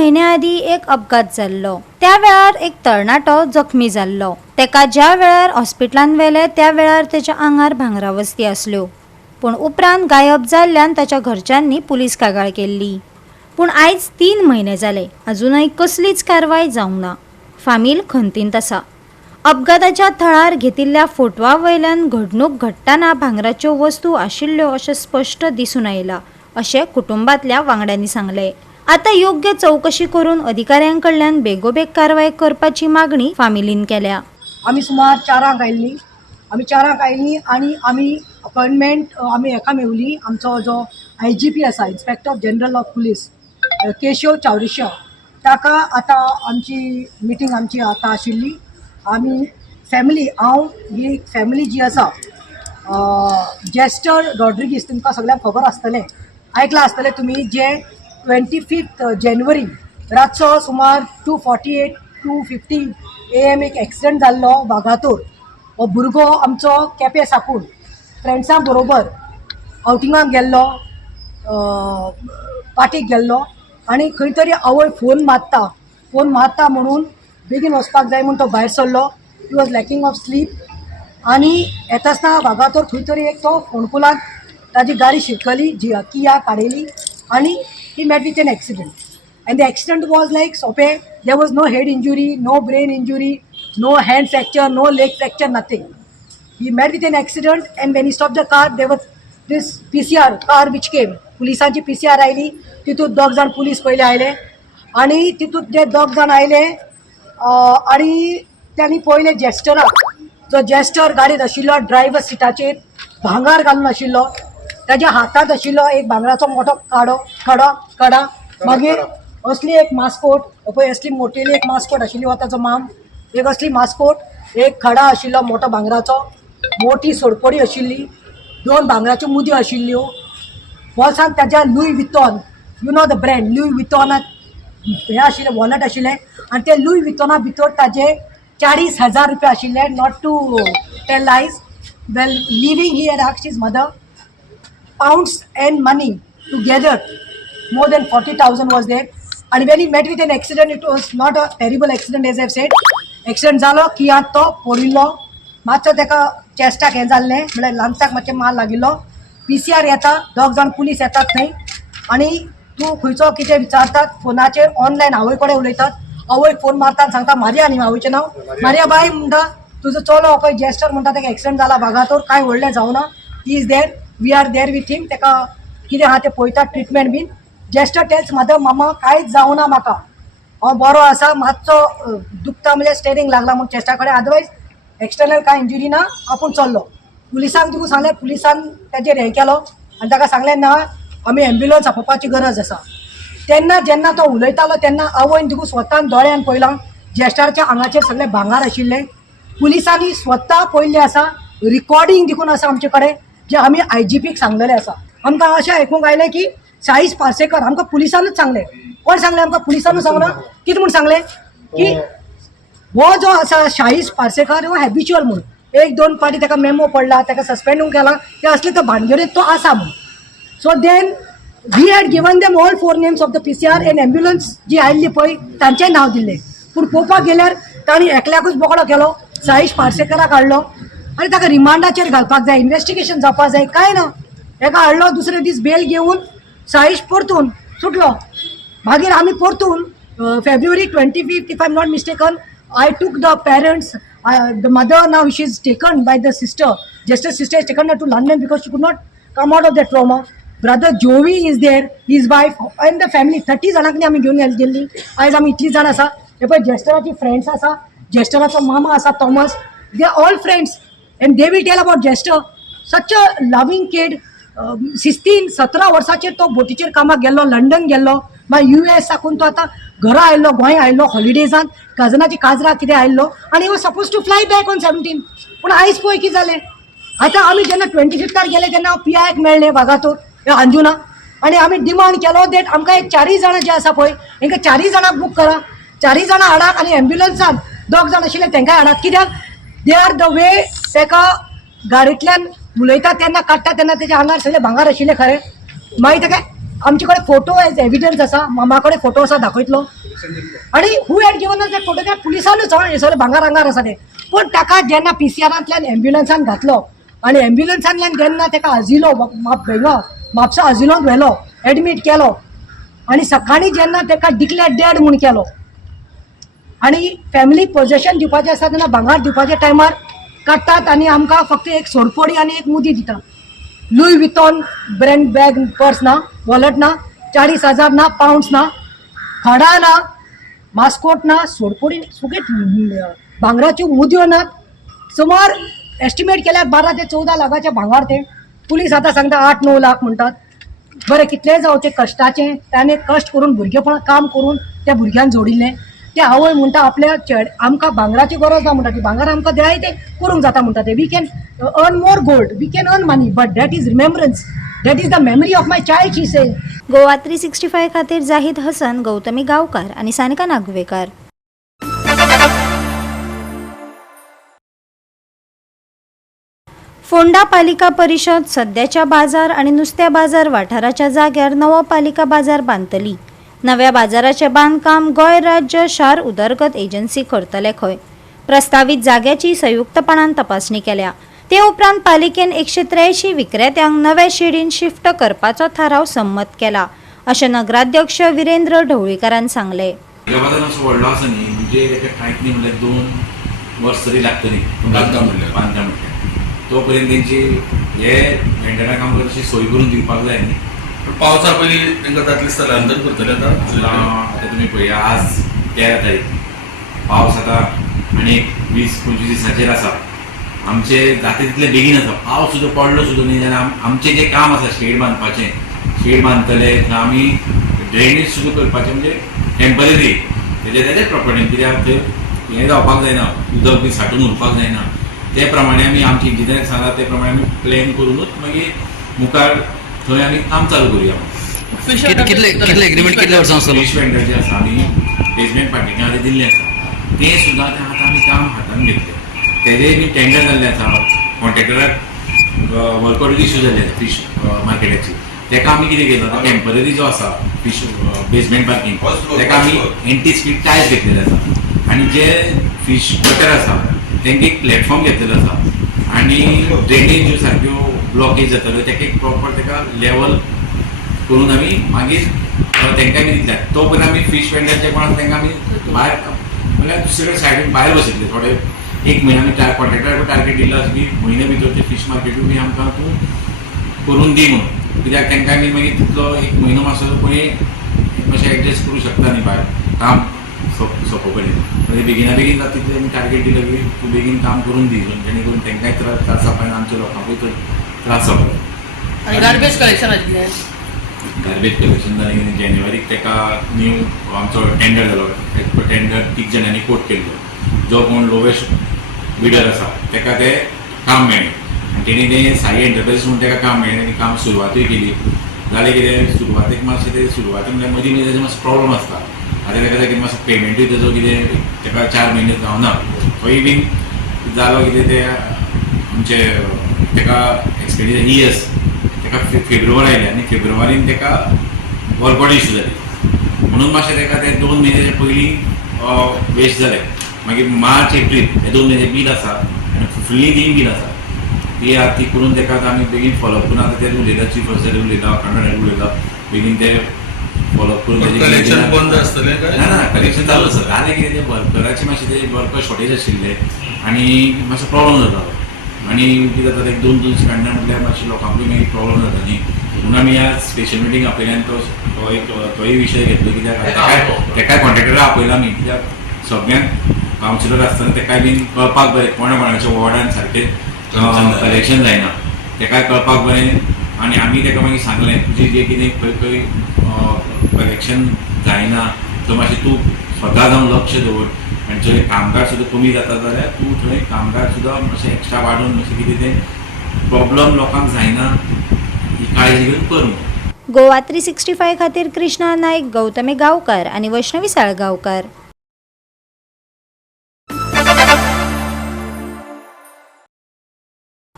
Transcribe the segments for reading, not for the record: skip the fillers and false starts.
महिन्या आधी एक अपघात जाल्लो। त्या वेळार एक तरणाटो जखमी जाल्लो। तेका ज्या वेळार हॉस्पिटलांत व्हेले त्या वेळार त्याच्या आंगार भांगरावस्ती आसल्यो, पण उपरांत गायब जाल्ल्यान ताच्या घरच्यांनी पुलीस कागाळ केल्ली। पूण आयज 3 महिने जाले, अजूनय कसलीच कारवाय जावंक ना। फामील खंतींत आसा। अपघाताच्या थळार घेतिल्ल्या फोटवा वयल्यान घडणूक घडटाना भांगराच्यो वस्तू आशिल्ल्यो अशें स्पश्ट दिसून आयला, अशें कुटुंबातल्या वांगड्यांनी सांगले। आता योग्य चौकशी करून अधिकाऱ्यांकडल्यान बेगोबेग कारवाय करपाची मागणी फामिलीन केल्या। आम्ही सुमार 4 आयिल्ली, आम्ही 4 आयिल्ली आणि आम्ही अपॉइंटमेंट आम्ही एका मेवली। आमचो जो IGP आसा, inspector general of police Keshav Chaurasia, ताका आता आमची मिटींग आमची आता आशिल्ली। आम्ही फॅमिली ही फॅमिली जी आसा, जेस्टर रॉड्रिगीस, तुमकां सगळ्यांक खबर आसतलें, आयकलां आसतलें तुमी, जे 25 जानेवारी रातचो सुमार 2:48 2:50 AM एक एक्सिडेंट जाल्लो वागातोर। हो भुरगो आमचो केपें साकून फ्रेंड्सां बरोबर आउटिंगाक गेल्लो, पार्टीक गेल्लो, आनी खंय तरी आवय फोन मारता म्हणून बेगीन वचपाक जाय म्हणून तो भायर सरलो। He was lacking of sleep आनी येता आसतना वागातोर खंय तरी एक तो फोंडकुलाक ताजी गाडी शिरकली, जी किया काडयली, आनी ही मेट with an accident. And the accident was like sope. There was no head injury, no brain injury, no hand fracture, no leg fracture, nothing. He met with an accident, and when he stopped the car, there was this PCR car which came. पुलिसांची PCR oily, तितूंत 2 जाण police पयले आयले, आनी तितूंत जे 2 जाण आयले आनी त्यांनी पयले जेस्टराक, जो जेस्टर गाडयेंत आशिल्लो ड्रायव्हर सिटाचेर भांगार घालून आशिल्लो, ताज्या हातांत आशिल्लो एक भांगराचो मोठो कडा, मागीर असली एक मास्कोट पळय, असली मोटेली एक मास्कोट आशिल्ली, हो ताचो माम, एक असली मास्कोट, एक खडा आशिल्लो मोठो भांगराचो, मोठी सोडपडी आशिल्ली, 2 भांगराच्यो मुदयो आशिल्ल्यो, बॉल्सांत ताज्या Louis Vuitton, you know the brand, Louis वितॉनात हे आशिल्ले वॉलेट आशिल्ले, आनी ते लुई वितॉना भितर ताजे 40,000 रुपया आशिल्ले। Not to tell lies, well leaving he had asked his mother, pounds and money together, more than 40,000 was there. And when he met with an accident, it was not a terrible accident as I've said. Accident जालो कियात तो पडिल्लो, मातसो तेका चेस्टाक हें जाल्लें, म्हळ्यार लांगसाक मातशें मार लागिल्लो। PCR येता, 2 जाण पुलीस येतात थंय, आनी तूं खंयचो कितें विचारतात फोनाचेर, ऑनलायन आवय कडेन उलयतात, आवय फोन मारता आनी सांगता मारिया न्ही, आवयचें नांव मारिया बाय म्हणटा, तुजो चलो पळय जेस्टर म्हणटा ताका एक्सिडेंट जाला वागातोर, कांय व्हडलें जावना, he is there, we are there with him, तेका कितें आहा तें पळयतात, treatment been. Jester tells mother, मामा कांयच जावना म्हाका, हांव बरो आसा, मातसो दुखता म्हणजे स्टेरिंग लागला म्हणून चेस्टा कडेन, अदरवायज एक्सटर्नल कांय इंजुरी ना, आपूण चल्लो। पुलिसांक देखून सांगलें, पुलिसान ताजेर हें केलो आनी ताका सांगलें ना, आमी एम्ब्युलन्स आपोवपाची गरज आसा। तेन्ना जेन्ना तो उलयतालो तेन्ना आवयन देखून स्वतान दोळ्यान पळयलां, जेस्टराच्या आंगाचेर सगळें भांगार आशिल्लें। पुलिसांनी स्वता पळयल्लें आसा, रिकॉर्डिंग देखून आसा आमचे कडेन, जे आमी IGPक सांगलेलें आसा। आमकां अशें आयकूंक आयलें की साईश पार्सेकर, आमकां पुलिसानूच सांगलें, कोण सांगलें आमकां, पुलिसानूच सांगना, कितें म्हूण सांगलें की हो जो आसा शाहीश पार्सेकर हो हॅबिच्युअल म्हणून, 1-2 फावटी ताका मेमो पडला, ताका सस्पेंडूंक केला, ते असले तो भानगडीत तो आसा म्हणून। So then we had given them all 4 names of the PCR, an ambulance जी आयिल्ली पळय तांचें नांव दिल्लें, पूण पळोवपाक गेल्यार तांणी एकल्याकूच बोकडो केलो, साईश पार्सेकराक हाडलो आनी ताका रिमांडाचेर घालपाक जाय, इन्व्हेस्टिगेशन जावपाक जाय, कांय ना, ताका हाडलो, दुसरे दीस बेल घेवन साईश परतून सुटलो। मागीर आमी परतून February 25th, if I'm not mistaken, I took the parents, the mother, now she is taken by the sister, Jester's sister is taken her to London because she could not come out of that trauma. Brother Jovi is there, his wife and the family, 30 जाणांनी आमी घेवन गेल्ली। आयज आमी इतली जाण आसा, हे पळय जेस्टराची फ्रेंड्स आसा, जेस्टराचो मामा आसा Thomas, they are all friends and they will tell about Jester, such a loving kid. 16-17 वर्साचेर तो बोटीचेर कामाक गेल्लो, लंडन गेल्लो, मागीर US साकून तो आतां घरा आयल्लो, गोंय आयल्लो हॉलिडेजान, कजनाची काजरां कितें आयल्लो, आनी was suppose to fly back on 17। पूण आयज पळय कितें जालें, आतां आमी जेन्ना 25th गेले तेन्ना हांव PIक मेळ्ळें वागातोर, ह्या अंजुना, आनी आमी डिमांड केलो देट आमकां एक 4 जाणां जे आसा पळय हेंकां 4 जाणांक बूक करा, 4 जाणां हाडात, आनी एम्ब्युलन्सान 2 जाण आशिल्ले तेंकाय हाडात, कित्याक दे आर द वे ताका गाडयेंतल्यान उलयता तेन्ना काडटा तेन्ना तेच्या आंगार सगळे भांगार आशिल्ले खरें, मागीर ताका आमचे कडेन फोटो एज एविडन्स आसा, मामा कडेन फोटो आसा, दाखयतलो. आणि हू हॅड गिवन अस ते फोटोग्राफ, पुलिसानूच हे सगळे भांगार आसा ते. पण ताका जेन्ना PCRांतल्यान एम्ब्युलन्सान घातलो आणि एम्ब्युलन्सांतल्यान जेन्ना ताका अजिलो म्हापसा अजिलोंत व्हेलो, एडमीट केलो आणि सकाळी जेन्ना ताका डिक्लेअर डेड म्हूण केलो आणि फॅमिली पोजेशन दिवपाचें आसा तेन्ना भांगार दिवपाच्या टायमार काडटात आणि आमकां फक्त एक सोडपोडी आणि एक मुदी दिता. लुई वितॉन ब्रँड बॅग पर्स ना, वॉलेट ना, 40,000 ना, पाउंड्स ना, खडा ना, मास्कोट ना, सोडपोडी सगळे भांगराच्यो मुदयो नात. सुमार एस्टिमेट केल्यार 12 ते 14 लाखाचे भांगार ते. पुलीस आतां सांगता 8-9 लाख म्हणटात. बरें कितलेंय जावं ते कश्टाचें, त्याने कश्ट करून भुरगेपणां काम करून त्या भुरग्यांक जोडिल्लें. ते आवय म्हणटा आपल्या आमकां भांगराची गरज ना म्हणटा, ती भांगर आमकां जाय ते करूंक जाता म्हणटा ते. We can earn more gold, we can earn money, but that is remembrance, that is the memory of my child, she says. Goa 365 खातीर जाहीद हसन, गौतमी गांवकार आणि सानिका नागवेकर. फोंडा पालिका परिषद सध्याच्या बाजार आणि नुस्त्या बाजार वाठाराच्या जाग्यार नवो पालिका बाजार बांदतली. नव्या बाजाराचे बांदकाम गोंय राज्य शार उदरगत एजन्सी करतले खंय. प्रस्तावित जाग्याची संयुक्तपणान तपासणी केल्या. ते उपरांत पालिकेन 183 विक्रेत्यांक नव्या शेडीन शिफ्ट करपाचो थाराव संमत केला, अशें नगराध्यक्ष विरेंद्र ढवळीकरान सांगले. बाजार असो व्हडलो आसा न्ही, म्हणजे ताका कांयच न्ही म्हणल्यार 2 वर्स तरी लागतली बांदकाम म्हणल्यार. तो पर्यंत तेंची हे टेंडरा काम करची सोय करून दिवपाक जाय न्ही. पावसा पयलीं तांकां जातलें स्थलांतर करतले आतां तुमी पळया आज 13 तारीख, पावस आतां आनी 20-25 दिसांचेर आसा. आमचे जाता तितले बेगीन आसा. पावस सुद्दां पडलो सुद्दां न्ही जाल्यार आमचें जें काम आसा शेड बांदपाचें, शेड बांदतले आमी ड्रेनेज सुद्दां करपाचें, म्हणजे टेम्पररी तेजे प्रॉपर्टीन, कित्याक थंय हें जावपाक जायना, उदक बी साठून उरपाक जायना. ते प्रमाणे आमी आमचे इंजिनियराक सांगला, ते प्रमाणे आमी प्लॅन करूनच मागीर मुखार थंय आमी काम चालू करुया. कितले एग्रीमेंट कितले वर्सां आसतलो? फिश वेंडर जे आसा आमी बेजमेंट पार्टीक आतां दिल्लें आसा, तें सुद्दां आतां आमी काम हातान घेतलें. तेजेय बी टेंडर जाल्लें आसा. कॉन्ट्रॅक्टराक वर्क ऑर्डर इश्यू जाल्ली आसा फिश मार्केटाची. तेका आमी कितें केलं, आतां टेम्पररी जो आसा फिश बेजमेंट पार्किंग, तेका आमी एंटी स्पीड टायल्स घेतलेले आसा. आनी जे फिश गटर आसा तेंका एक प्लॅटफॉर्म घेतलेलो आसा आनी ड्रेनेज ज्यो सारक्यो ब्लॉकेज जातल्यो तेका एक प्रॉपर तेका लेवल करून आमी मागीर तेंकां आमी दितले. तो पर्यंत आमी फिश वेंडरचे कोण तेंकां आमी भायर म्हणल्यार दुसरे सायडीन भायर बसयतले. थोडे 1 म्हयनो आमी कॉन्ट्रॅक्टराक टार्गेट दिल्लो आसा की म्हयने भितर ते फिश मार्केटूय बी आमकां तूं करून दी म्हणून. कित्याक तेंकां आमी मागीर तितलो 1 म्हयनो मातसो पळय मातशें एडजस्ट करूं शकता न्ही भायर काम सोंपोवपाचें. म्हणजे बेगिना बेगीन जाता तितलें आमी टार्गेट दिलो की तूं बेगीन काम करून दी, जेणे करून तेंकांय त्रास जावपा आनी आमच्या लोकांकूय त्रास जावपा. आणि गार्बेज कलेक्शनाचें गार्बेज कलेक्शन जालें की जानेवारीक तेका न्यू आमचो टेंडर जालो. तो टेंडर 3 जाणांनी कोट केल्लो. जो कोण लोवेस्ट बिडर आसा तेका तें काम मेळ्ळें आनी तेणी तें साई एंटरप्रायजीस म्हणून तेका काम मेळ्ळें आनी काम सुरवातूय केली. जालें कितें सुरवातेक मातशें तें सुरवातेक म्हणल्यार मदीं मदीं तेजो मातसो प्रॉब्लम आसता. आतां तेका कितें मातसो पेमेंटूय तेजो कितें तेका 4 म्हयने जावना. तोय बीन जालो कितें ते आमचे तेका एक्सपेडिशन इयर्स तेका फेब्रुवारी आयले आनी फेब्रुवारीन तेका वर्क ऑर्डर इश्यू जाली म्हणून मातशें तेका ते 2 म्हयन्याचे पयलीं वेस्ट जाले. मागीर मार्च एप्रील हे 2 म्हयने बील आसा आनी फुडलीं 3 बील आसा ती आतां ती करून तेका आमी बेगीन फॉलोअप करून आतां ते उलयता, चीफ ऑफिसर उलयता, अकाउंटंट उलयता, बेगीन ते फॉलोअप करून कलेक्शन बंद आसतलें काय? ना कलेक्शन चालू आसा. जालें कितें ते वर्कराची मातशें ते वर्कर शॉर्टेज आशिल्ले आनी मातसो प्रॉब्लम जातालो. आनी कितें जाता एक 2 स्पेंडर म्हटल्यार मातशें लोकांकूय मागीर प्रॉब्लम जाता न्ही. म्हणून आमी ह्या स्पेशल मिटींग आपयल्यान तोय विशय घेतलो. कित्याक तेकाय कॉन्ट्रॅक्टरा आपयला आमी, कित्याक सगळ्यांक कावन्सिलर आसतना तेकाय बीन कळपाक बरें कोणाच्या वॉर्डान सारकें कलेक्शन जायना तेकाय कळपाक बरें. आनी आमी तेका मागीर सांगलें तुजें जें कितें खंय खंय कलेक्शन जायना थंय मातशें तूं स्वता जावन लक्ष दवर आनी जर कामगार सुद्दां कमी जाता जाल्यार तूं थंय कामगार सुद्दां मातशें एक्स्ट्रा वाडोवन मातशें कितें तें प्रॉब्लम लोकांक जायना ही काळजी घेवन करूं. गोवा 365 खातीर कृष्णा नायक, गौतमी गांवकार आणि वैष्णवी साळगांवकार.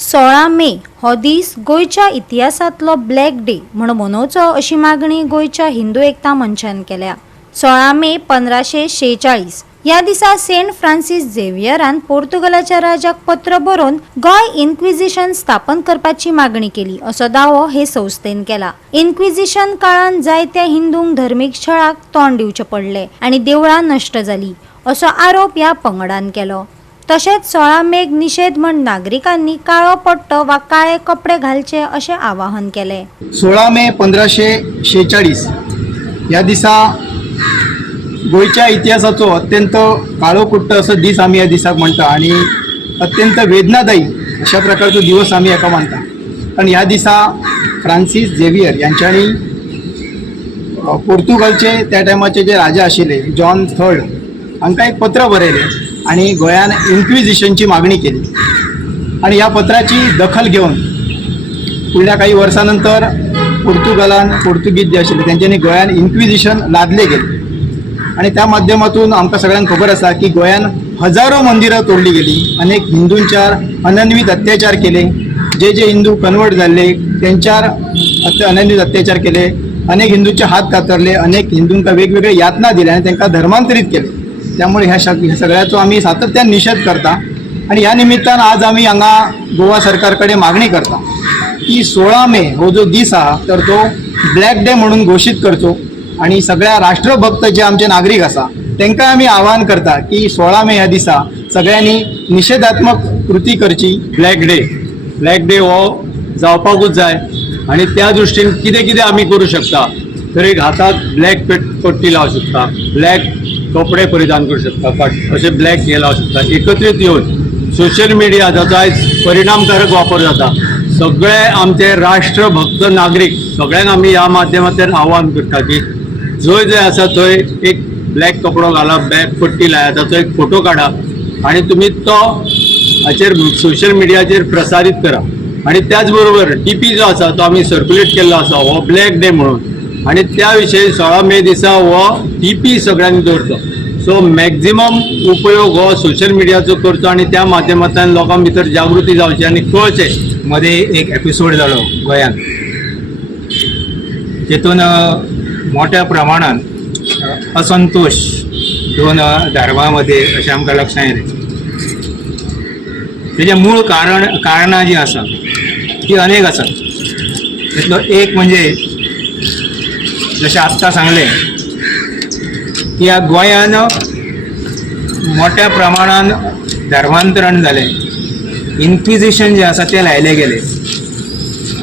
16 मे हो दीस गोंयच्या इतिहासांतलो ब्लॅक डे म्हूण मनोवचो अशी मागणी गोंयच्या हिंदू एकता मंचान केल्या. 16 मे 1546 ह्या दिसा सेंट फ्रांसीस झेवियरान पोर्तुगालाच्या राजाक पत्र बरोवन गोंय इन्क्विजिशन स्थापन करपाची मागणी केली असो दावो हे संस्थेन केला. इन्क्विजिशन काळान जायत्या हिंदूंक धर्मीक छळाक तोंड दिवचे पडले आनी देवळां नश्ट जाली असो आरोप ह्या पंगडान केलो. तशेंच 16 मेक निषेध म्हण नागरिकांनी काळो पट्टो वा काळे कपडे घालचे अशें आवाहन केले. 16 मे 1546 ह्या दिसा गोंयच्या इतिहासाचो अत्यंत काळोकुट्ट असो दीस आमी ह्या दिसाक म्हणटा आणि अत्यंत वेदनादायी अशा प्रकारचो दिवस आमी हेका मानता. कारण ह्या दिसा फ्रांसीस झेवियर यांच्यानी पोर्तुगालचे त्या टायमाचे जे राजा आशिल्ले जॉन III हांकां एक पत्र बरयलें आणि गोंयान इन्क्विजिशनची मागणी केली. आणि ह्या पत्राची दखल घेऊन फुडल्या काही वर्सांनंतर पोर्तुगीज जे आशिल्ले त्यांच्यानी गोंयान इन्क्विजिशन लादले गेले आणि त्या माध्यमातून आमकां सगळ्यांक खबर आसा की गोंयान हजारो मंदिरां तोडली गेली, अनेक हिंदूंच्यार अनन्वित अत्याचार केले, जे हिंदू कन्वर्ट जाल्ले त्यांच्यार अनन्वित अत्याचार केले, अनेक हिंदूंचे हात कातरले, अनेक हिंदूंका वेगवेगळे यातना दिले आणि त्यांना धर्मांतरीत केले. त्यामुळे ह्या सगळ्याचो आम्ही सातत्यान निषेध करता आणि ह्या निमित्तान आज आम्ही हांगा गोवा सरकारकडे मागणी करता की 16 मे हो जो दीस आहा तर तो ब्लॅक डे म्हणून घोषित करचो आणि सगळ्या राष्ट्रभक्त जे आमचे नागरिक आसा तांकां आमी आवाहन करता की 16 मे ह्या दिसा सगळ्यांनी निषेधात्मक कृती करची. ब्लॅक डे हो जावपाकूच जाय आणि त्या दृश्टीन कितें आमी करूं शकता तर एक हाताक ब्लॅक पट्टी लावं शकता, ब्लॅक कपडे परिधान करू शकता, असे ब्लॅक हे लावू शकता. एकत्रित येऊन सोशल मिडिया जाचो आयज परिणामकारक वापर जाता, सगळे आमचे राष्ट्रभक्त नागरीक सगळ्यांक आमी ह्या माध्यमांतल्यान आवाहन करता की जंय आसा थंय एक ब्लॅक कपडो घालप, ब्लॅक पट्टी लायात, ताचो एक फोटो काडा आणि तुम्ही तो हाचेर सोशल मिडियाचेर प्रसारीत करा. आणि त्याच बरोबर DP जो आसा तो आमी सर्क्युलेट केल्लो आसा हो ब्लॅक डे म्हणून आणि त्या विशयी 16 मे दिसा हो DP सगळ्यांनी दवरचो. सो मॅक्झिमम उपयोग हो सोशल मिडियाचो करचो आणि त्या माध्यमांतल्यान लोकां भितर जागृती जावची आणि कळचे. मध्ये एक एपिसोड जालो गोंयान, जेतून मोठ्या प्रमाणात असंतोष दोन धर्मामध्ये अशें आमकां लक्षांत येलें. तेजें मूळ कारणां जीं आसा ती अनेक आसात. तातूंतलो एक म्हणजे जशें आत्तां सांगलें की ह्या गोंयान मोठ्या प्रमाणान धर्मांतरण जालें, इन्क्विजिशन जे आसा ते लायले गेले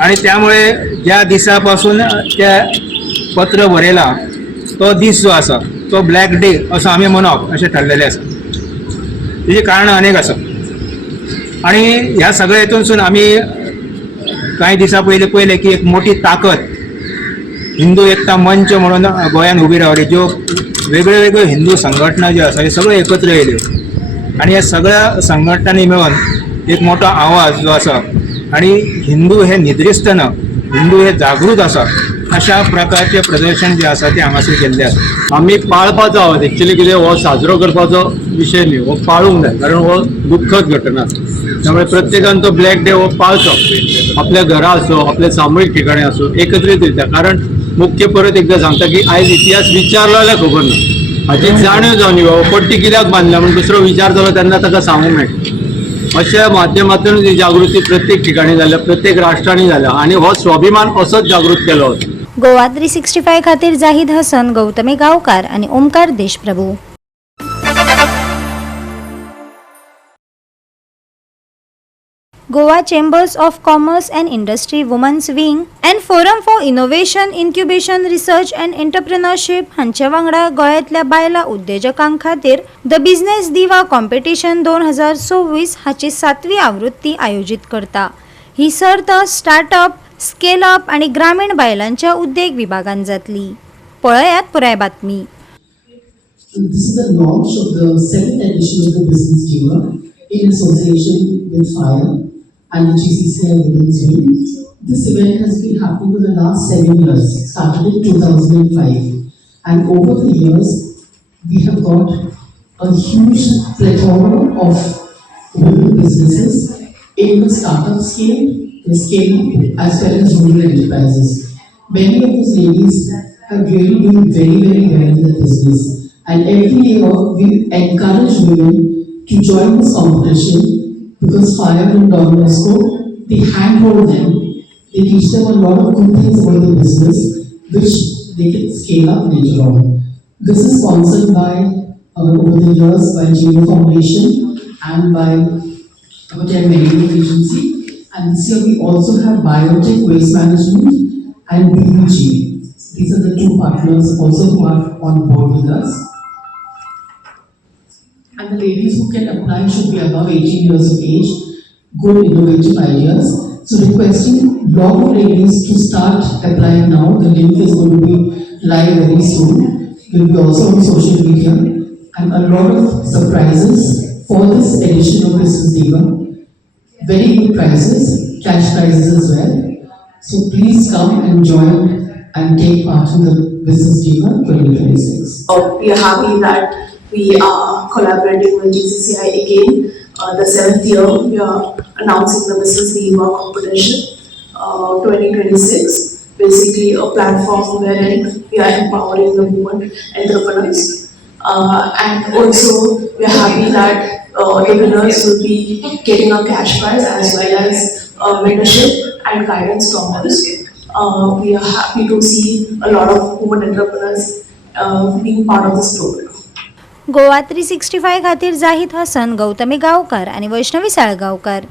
आणि त्यामुळे ज्या दिसा पासून त्या पत्र बरयलां तो दीस जो आसा तो ब्लॅक डे असो आमी मनोवप अशें ठरलेलें आसा. तेजी कारणां अनेक आसा आणि ह्या सगळ्या हितूनसून आमी कांय दिसा पयले की एक मोठी ताकद हिंदू एकता मंच म्हणून गोंयान उबी रावली, ज्यो वेगळ्यो हिंदू संघटना ज्यो आसा हे सगळे एकत्र येयल्यो आणि ह्या सगळ्या संघटनांनी मेळून एक मोठो आवाज जो आसा आणि हिंदू हे निद्रिस्त ना, हिंदू हे जागृत आसा अशा प्रकारचे प्रदर्शन जे आसा ते हांगासर केल्ले आसा. आमी पाळपाचो आवाज एक्चुअली कितें हो साजरो करपाचो विशय न्ही, हो पाळूंक जाय कारण हो दुख्खद घटना. त्यामुळे प्रत्येकान तो ब्लॅक डे हो पाळचो, आपल्या घरा असो आपल्या सामूहिक ठिकाणी असो एकत्रित रित्या. कारण मुख्य परत एकदा सांगता की आयज इतिहास विचारलो जाल्यार खबर ना, हाची जाणीव जावन येवो पट्टी कित्याक बांदल्या म्हणून दुसरो विचार जालो तेन्ना ताका सांगूंक मेळटा. अशा माध्यमातून ही जागृती प्रत्येक ठिकाणी जाल्या, प्रत्येक राष्ट्रांनी जाल्या आणि हो स्वाभिमान असोच जागृत केलो वता. गोवा 365 खातीर जाहीद हसन, गौतमी गांवकार आणि Omkar Deshprabhu. Goa Chambers of Commerce and Industry Women's Wing and Forum for Innovation, Incubation, Research and Entrepreneurship हांचे वांगडा गोंयांतल्या बायलां उद्योजकांक खातीर द बिझनेस दिवा कॉम्पिटिशन 2024 हाची 7वी आवृत्ती आयोजीत करता. ही सर्त स्टार्टअप, स्केल अप आणि ग्रामीण बायलांच्या उद्देग विभागांत जातली. पळयात पुराय बातमी. This is the launch of the 7th edition of the Business Diva in association with FIRE and the GCCI Women's Wing. This event has been happening for the last 7 years, started in 2005. And over the years, we have got a huge plethora of women businesses in the startup scale, the scale as well as rural enterprises. Many of those ladies have really been very, very well in the business. And every year we encourage women to join this competition because Fire and Don Bosco, they handhold them, they teach them a lot of good things about the business which they can scale up later on. This is sponsored by, over the years, by GMO Foundation and by Hotel Medical Agency. And this year we also have Biotech Waste Management and BUG. These are the two partners also who are on board with us. And the ladies who can apply should be above 18 years of age, good innovative ideas. So requesting lot of ladies to start applying now. The link is going to be live very soon. Will be also on social media. And a lot of surprises for this edition of Business Diva. Very good prizes, cash prizes as well. So please come and join and take part in the Business Diva 2026. We are happy that we are collaborating with GCCI again. The 7th year, we are announcing the Business Diva competition 2026. Basically, a platform wherein we are empowering the women entrepreneurs. And also, we are happy that the winners will be getting a cash prize as well as mentorship and guidance from us. We are happy to see a lot of women entrepreneurs being part of this program. Goa 365 खातीर जाहीद हसन, गौतमी गांवकार आणि वैष्णवी साळगांवकार.